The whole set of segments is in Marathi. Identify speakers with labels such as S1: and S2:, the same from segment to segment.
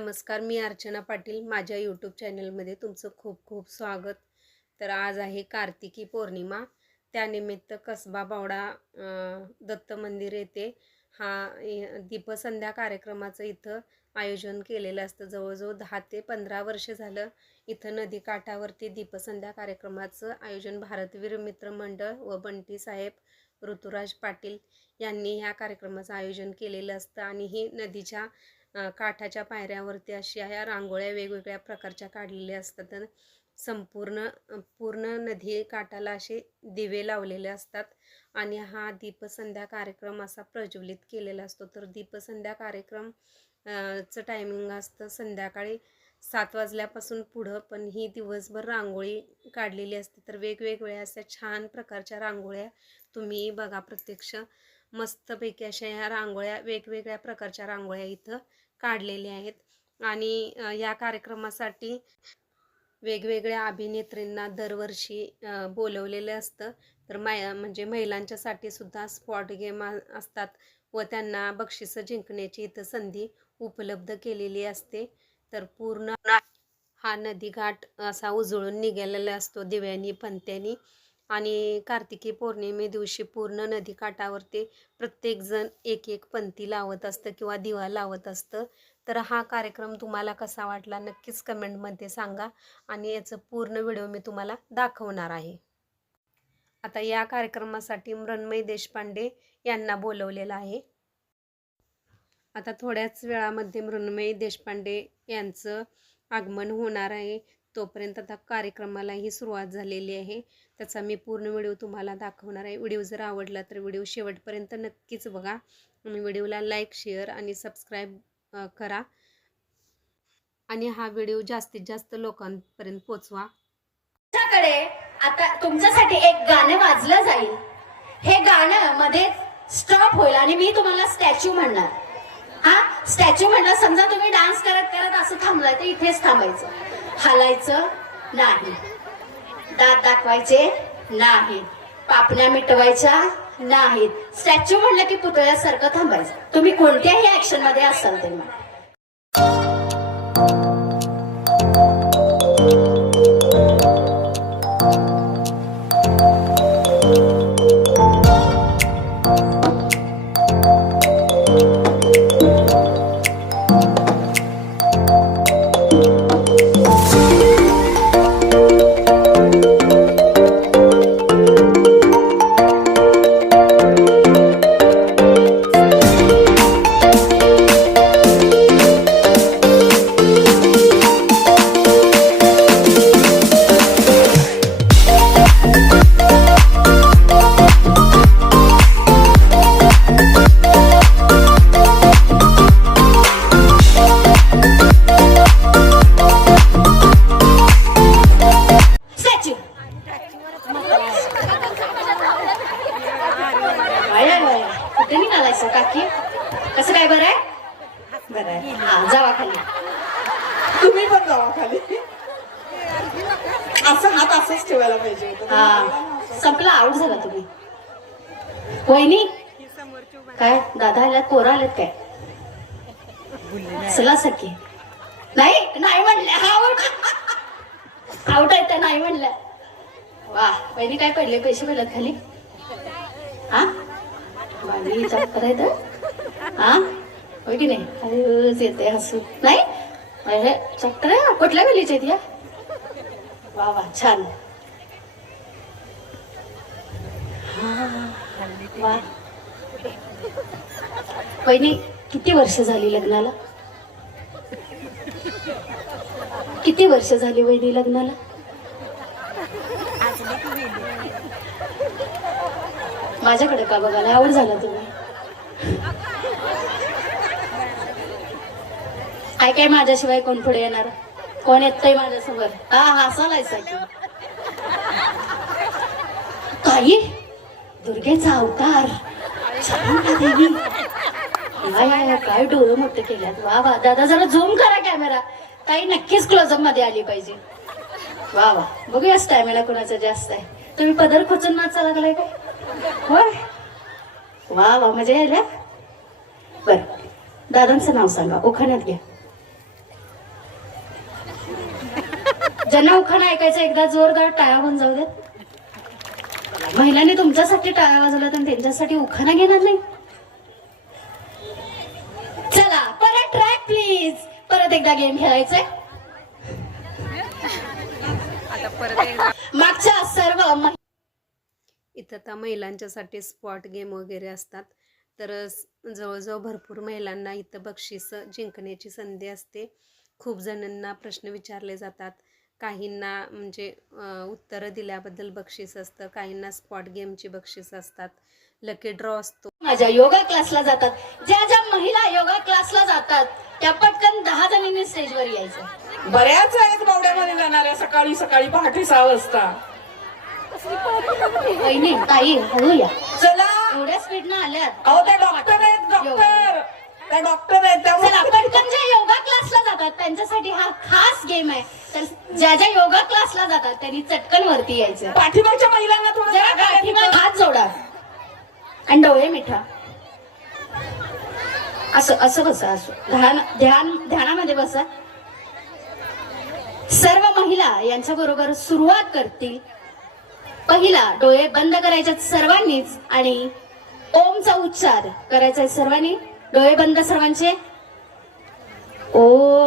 S1: नमस्कार मी अर्चना पाटील. माझ्या यूट्यूब चॅनलमध्ये तुमचं खूप खूप स्वागत. तर आज आहे कार्तिकी पौर्णिमा. त्यानिमित्त कसबा बावडा दत्त मंदिर येथे हा दीपसंध्या कार्यक्रमाचं इथं आयोजन केलेलं असतं. जवळजवळ दहा ते पंधरा वर्ष झालं इथं नदीकाठावरती दीपसंध्या कार्यक्रमाचं आयोजन भारतवीर मित्र मंडळ व बंटी साहेब ऋतुराज पाटील यांनी ह्या कार्यक्रमाचं आयोजन केलेलं असतं. आणि ही नदीच्या काठाच्या पायऱ्यावरती अशा ह्या रांगोळ्या वेगवेगळ्या प्रकारच्या काढलेल्या असतात संपूर्ण पूर्ण नदी काठाला असे दिवे लावलेले असतात. आणि हा दीपसंध्या कार्यक्रम असा प्रज्वलित केलेला असतो. तर दीपसंध्या कार्यक्रम चं टायमिंग असतं संध्याकाळी सात वाजल्यापासून पुढं. पण ही दिवसभर रांगोळी काढलेली असते. तर वेगवेगळ्या अशा छान प्रकारच्या रांगोळ्या तुम्ही बघा प्रत्यक्ष. मस्तपैकी अशा ह्या रांगोळ्या वेगवेगळ्या प्रकारच्या रांगोळ्या इथं काढलेले आहेत. आणि या कार्यक्रमासाठी वेगवेगळ्या अभिनेत्रींना दरवर्षी बोलवलेलं असतं. तर माय म्हणजे महिलांच्यासाठी सुद्धा स्पॉट गेम असतात व त्यांना बक्षिसं जिंकण्याची इथं संधी उपलब्ध केलेली असते. तर पूर्ण हा नदीघाट असा उजळून निघालेला असतो दिव्यांनी पंत्यांनी. आणि कार्तिकी पौर्णिमे दिवशी पूर्ण नदीकाठावरती प्रत्येकजण एक एक पंथी लावत असतं किंवा दिवा लावत असतं. तर हा कार्यक्रम तुम्हाला कसा वाटला नक्कीच कमेंटमध्ये सांगा आणि याचं पूर्ण व्हिडिओ मी तुम्हाला दाखवणार आहे. आता या कार्यक्रमासाठी मृण्मयी देशपांडे यांना बोलवलेलं आहे. आता थोड्याच वेळामध्ये मृण्मयी देशपांडे यांचं आगमन होणार आहे. तोपर्यंत आता कार्यक्रमालाही सुरुवात झालेली आहे. त्याचा मी पूर्ण व्हिडिओ तुम्हाला दाखवणार आहे. व्हिडिओ जर आवडला तर व्हिडिओ शेवटपर्यंत नक्कीच बघा. आणि व्हिडिओला लाईक शेअर आणि सबस्क्राईब करा. आणि हा व्हिडिओ जास्तीत जास्त लोकांपर्यंत पोचवा.
S2: तुमच्याकडे आता तुमच्यासाठी एक गाणं वाजलं जाईल. हे गाणं मध्ये स्टॉप होईल आणि मी तुम्हाला स्टॅच्यू म्हणणार. हा? स्टॅच्यू म्हणणार समजा तुम्ही डान्स करत करत असं थांबलाय तर इथेच थांबायचं. हालायचं नाही. दात दाखवायचे नाहीत. पापण्या मिटवायच्या नाहीत. स्टॅच्यू म्हणलं की पुतळ्यासारखं थांबायचं. तुम्ही कोणत्याही ऍक्शनमध्ये असाल तेव्हा. निघालायचं काकी कसं काय बरं आहे? बरं आहे. हा जावा खाली.
S3: तुम्ही पण जावा खाली. असं हात असंच ठेवायला पाहिजे होतं.
S2: हा. संपला आऊट झाला तुम्ही. वहिनी? काय? दादा आल्यात पोरं आल्यात काय? चला सखी. नाही नाही म्हणल्या. आऊट आऊट आहेत त्या नाही म्हणल्या. वा वहिनी काय पडले? पैसे पडलेत खाली? हा? बाई चक्कर आहे तर. हा? होय की नाही? हळूच येते हसू. नाही? अरे, चक्कर आहे? कुठल्या गलीच्या आहेत या वा वा छान. वा. पहिली किती वर्ष झाली लग्नाला? किती वर्ष झाली वहिनी लग्नाला? माझ्याकडे का बघायला? आवड झाला तुम्ही काय काय माझ्याशिवाय कोण पुढे येणार? कोण येतंय माझ्यासमोर हा हसालायचा की. काही दुर्गेचा अवतार. देवी. या, या, काय डोळं मोठं केल्यात. वा वा दादा जरा झूम करा कॅमेरा. ताई नक्कीच क्लोजअपमध्ये आली पाहिजे. वा वा बघूया स्टॅमिना कुणाचा जास्त आहे. तुम्ही पदर खोचून नाचा लागलाय काय? होय. वा वा मजा यायला. बर. दादांचं नाव सांगा. उखाण्यात घ्या. ज्यांना उखाणा ऐकायचं एकदा जोरदार टाळ्या होऊन जाऊ देत महिलांनी तुमच्यासाठी टाळ्या वाजवल्या तर त्यांच्यासाठी उखाणा घेणार नाही. चला परत ट्रॅक प्लीज परत एकदा गेम खेळायचंय. मागच्या सर्व
S1: इथं त्या महिलांच्यासाठी स्पॉट गेम वगैरे असतात. तर जवळजवळ भरपूर महिलांना इथं बक्षीस जिंकण्याची संधी असते. खूप जणांना प्रश्न विचारले जातात. काहींना म्हणजे उत्तरं दिल्याबद्दल बक्षीस असतं काहींना स्पॉट गेमची बक्षीस असतात. लकी ड्रॉ असतो.
S2: माझ्या योगा क्लासला जातात. ज्या ज्या महिला योगा क्लासला जातात त्या पटकन दहा जणींनी स्टेजवर यायचं.
S3: बऱ्याच आहेत बावड्यामध्ये जाणाऱ्या सकाळी सकाळी पहाटे सहा वाजता.
S2: वहिनी ताई हळू या
S3: चला.
S2: एवढ्या स्पीडनं आल्यात.
S3: अहो त्या डॉक्टर आहेत डॉक्टर त्या डॉक्टर आहेत
S2: चला
S3: त्यामुळे
S2: पटकन ज्या योगा क्लासला जातात त्यांच्यासाठी हा खास गेम आहे. तर ज्या ज्या योगा क्लासला जातात त्यांनी चटकन वरती यायचं.
S3: पाठीमागच्या महिलांना थोडं
S2: जरा
S3: जागा द्या
S2: पाठीमागे हात जोडा. आणि डोळे मिठा. असं असं बसा असं. ध्यान ध्यान ध्यानामध्ये बसा. सर्व महिला यांच्या बरोबर सुरुवात करतील. पहिला डोळे बंद करायचे सर्वांनीच आणि ओमचा उच्चार करायचा सर्वांनी. डोळे बंद सर्वांचे. ओ.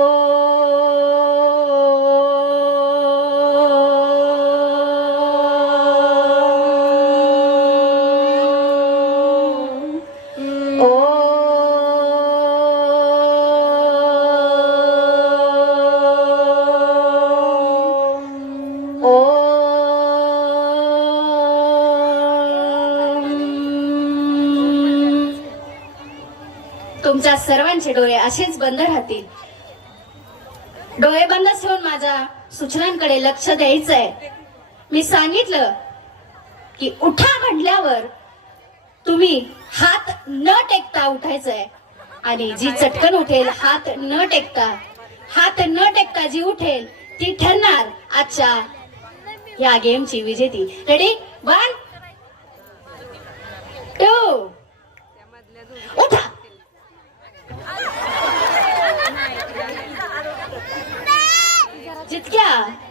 S2: तुमच्या सर्वांचे डोळे असेच बंद राहतील. डोळे बंद ठेवून माझ्या सूचनांकडे लक्ष द्यायचंय. मी सांगितलं की उठा म्हटल्यावर तुम्ही हात न टेकता उठायचंय. आणि जी चटकन उठेल हात न टेकता हात न टेकता जी उठेल ती ठरणार आजच्या या गेमची विजेती. रेडी वन टू उठा. जितक्या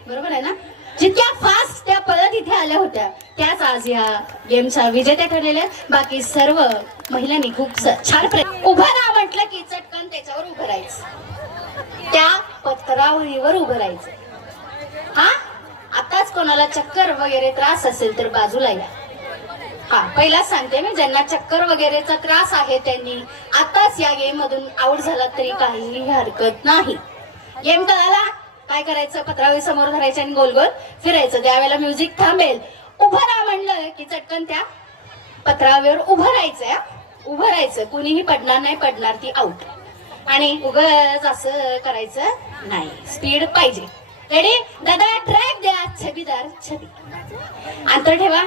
S2: बरोबर आहे ना? जितक्या फास्ट त्या पळत इथे आल्या होत्या त्याच आज या गेमच्या विजेत्या ठरलेल्या आहेत. बाकी सर्व महिलांनी खूप छान प्रयत्न उभं राहा म्हटलं की चटकन त्याच्यावर उभं राहायचं. त्या पत्रावळीवर उभं राहायचं. हा? आताच कोणाला चक्कर वगैरे त्रास असेल तर बाजूला या. पहिलाच सांगते मी ज्यांना चक्कर वगैरेचा त्रास आहे त्यांनी आताच या गेम मधून आउट झाला तरी काहीही हरकत नाही. गेम कळाला काय करायचं? पत्रावे समोर धरायचं आणि गोल गोल फिरायचं. त्यावेळेला म्युझिक थांबेल. उभं राहा म्हणलं की चटकन त्या पत्रावेवर उभं राहायचं उभं राहायचं. कुणीही पडणार नाही पडणार ती आउट आणि उगच असं करायचं नाही. स्पीड पाहिजे. रेडी दादा ट्रॅक द्या. छबीदार छबी. अंतर ठेवा.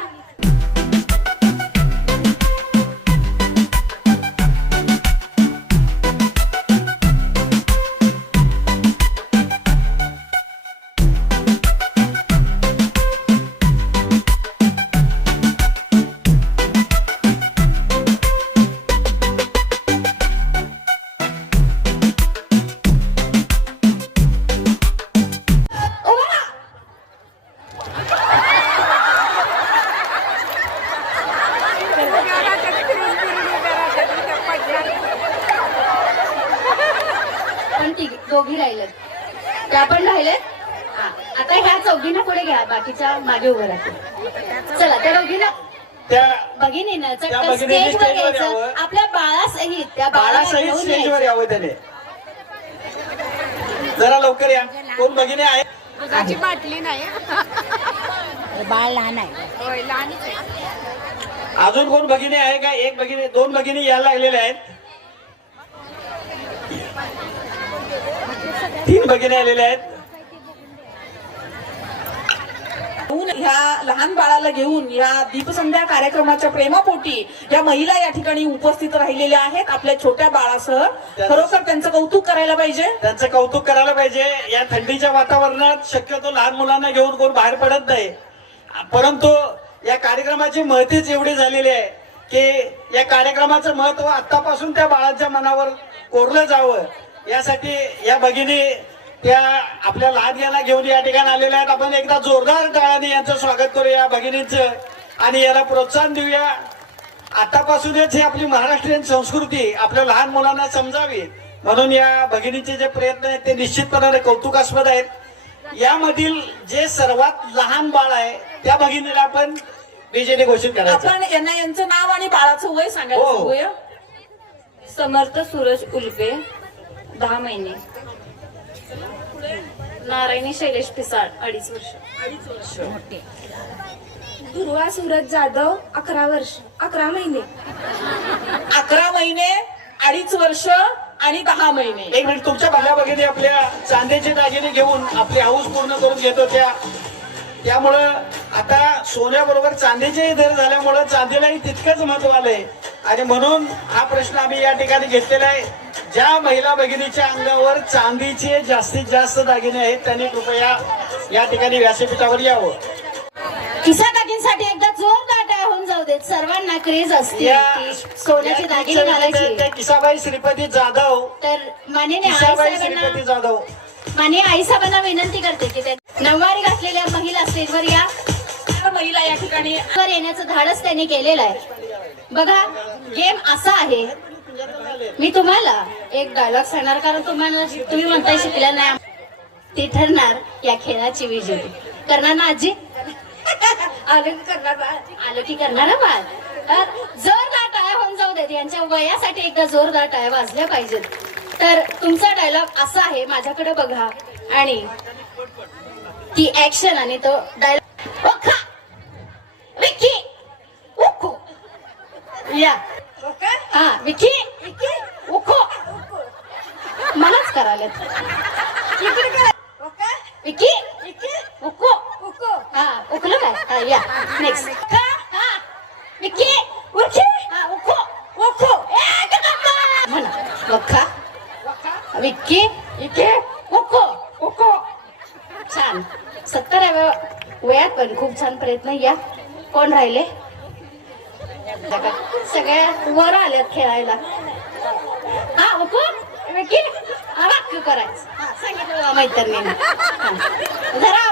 S2: दोघी राहिलेत. त्या पण राहिलेत. हा. आता ह्या चौघींना पुढे घ्या बाकीच्या मागे उभं राहतील. चला त्या दोघींना भगिनीनं स्टेजवर. आपल्या बाळासहित त्या
S4: बाळासहित स्टेजवर. यावं त्याने. जरा लवकर या. कोण भगिनी आहे?
S1: दुधाची बाटली नाही.
S5: बाळ लहान आहे.
S1: होय लहानच आहे.
S4: अजून कोण भगिनी आहे का? एक भगिनी दोन भगिनी यायला लागलेल्या आहेत. तीन भगिनी आलेल्या आहेत.
S3: ह्या लहान बाळाला घेऊन या दीपसंध्या कार्यक्रमाच्या प्रेमापोटी या महिला या ठिकाणी उपस्थित राहिलेल्या आहेत. आपल्या छोट्या बाळासह. खरोखर त्यांचं कौतुक करायला पाहिजे?
S4: त्यांचं कौतुक करायला पाहिजे. या थंडीच्या वातावरणात शक्यतो लहान मुलांना घेऊन कोण बाहेर पडत नाही. परंतु या कार्यक्रमाची महतीच एवढी झालेली आहे की या कार्यक्रमाचं महत्त्व आतापासून त्या बाळाच्या मनावर कोरलं जावं. यासाठी या भगिनी त्या आपल्या लहान यांना घेऊन या ठिकाणी आलेल्या आहेत. आपण एकदा जोरदार टाळ्याने यांचं स्वागत करूया भगिनींचं आणि याला प्रोत्साहन देऊया. आतापासूनच ही आपली महाराष्ट्रीयन संस्कृती आपल्या लहान मुलांना समजावी. म्हणून या भगिनीचे जे प्रयत्न आहेत ते निश्चितपणाने कौतुकास्पद आहेत. यामधील जे सर्वात लहान बाळ आहे त्या भगिनीला आपण विजेते घोषित करायचं.
S3: आपण यांना यांचं नाव आणि बाळाचं वय सांगायला
S4: हो.
S6: समर्थ सूरज उल्पे दहा महिने. नारायणी शैलेश पिसाळ अडीच वर्ष. दुर्वा सूरज जाधव अकरा वर्ष. अकरा महिने.
S3: अकरा महिने अडीच वर्ष आणि दहा महिने.
S4: एक मिनिट तुमच्या भल्या भगिनी आपल्या चांदीचे दागिने घेऊन आपली हाऊस पूर्ण करून घेत होत्या. त्यामुळं आता सोन्याबरोबर चांदीचेही दर झाल्यामुळं चांदीलाही तितकंच महत्त्व आलंय. आणि म्हणून हा प्रश्न आम्ही या ठिकाणी घेतलेला आहे. ज्या महिला भगिनीच्या अंगावर चांदीचे जास्तीत जास्त दागिने आहेत त्यांनी कृपया या ठिकाणी व्यासपीठावर यावं.
S2: किसा दागिन्यांसाठी एकदा जोरदार टाळ्या होऊन जाऊ देत. सर्वांना क्रेज असते
S4: या
S2: की सोन्याचे दागिने घालायचे.
S4: त्या किसाबाई श्रीपती जाधव.
S2: तर मानेने
S4: किसाबाई श्रीपती
S2: आईसाहेबांना
S4: जाधव
S2: माने आईसाहेबांना विनंती करते की त्या नऊवारी घातलेल्या महिला स्टेजवर या.
S3: महिला या ठिकाणी
S2: वर येण्याचं धाडस त्यांनी केलेलं आहे. बघा गेम असा आहे मी तुम्हाला एक डायलॉग सांगणार कारण तुम्हाला तुम्ही म्हणताय शिकल्या नाही ती ठरणार या खेळाची विजेती करणार ना आजी? आलो की करणार? आलो की करणार ना बाळ तर जोरदार टाळ्या होऊन जाऊ देत. यांच्या वयासाठी एकदा जोरदार टाळ्या वाजल्या पाहिजेत. तर तुमचा डायलॉग असा आहे माझ्याकडे बघा. आणि ती ऍक्शन आणि तो डायलॉग ओखा विकी उखो या हा विकी उखो मलाच करायला. विकी उको. हा उकलं काय? हा, या. नेक्स्ट हा. विकी उकी हा उको. उको. एक नंबर म्हणा. वखा विकी इके? उको. उको. छान. सत्तराव्या वयात पण खूप छान प्रयत्न या. कोण राहिले? सगळ्या वर आल्यात खेळायला. हा उको. विकी हा वाक्य करायचं. हा, सांगितलं. बा मैत्रिणीने. हा. जरा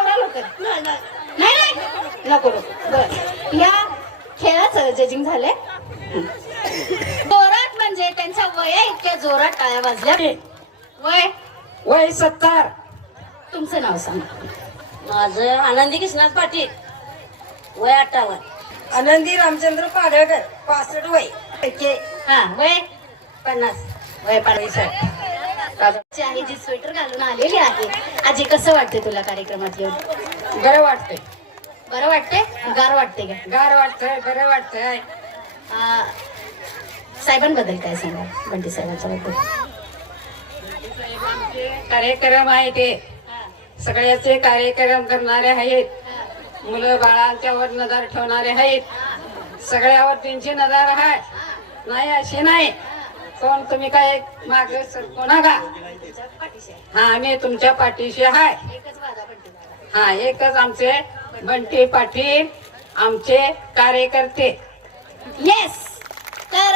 S2: नाही नाही. नको नको. बर. या खेळाचं जजिंग झालंय. जोरात म्हणजे त्यांच्या वया इतक्या जोरात टाळ्या वाजल्या. वय?
S3: वय सत्तर.
S2: तुमचं नाव सांगा.
S5: माझं आनंदी कृष्णात पाटील. वय अठ्ठावन्न.
S6: आनंदी रामचंद्र पाडळकर पासष्ट वय.
S2: हा वय?
S5: पन्नास. वय पन्नास
S2: ची आहे जी स्वेटर घालून आलेली आहे. आजी कसं वाटते तुला कार्यक्रमात येऊन?
S5: बरं वाटतंय.
S2: बरं वाटते गार वाटते का?
S5: गार वाटतंय बरं वाटतंय.
S2: आ, साहेबांबद्दल काय सांगा बंटी साहेबांच्या बद्दल?
S6: कार्यक्रम आहे ते. सगळ्याचे कार्यक्रम करणारे आहेत. मुलं बाळांच्यावर नजर ठेवणारे आहेत. सगळ्यावर त्यांची नजर आहे. नाही अशी नाही. कोण तुम्ही काय मागे सरकू नका हा आम्ही तुमच्या पाठीशी आहे हा एकच आमचे बंटी पाटील आमचे कार्यकर्ते.
S2: येस तर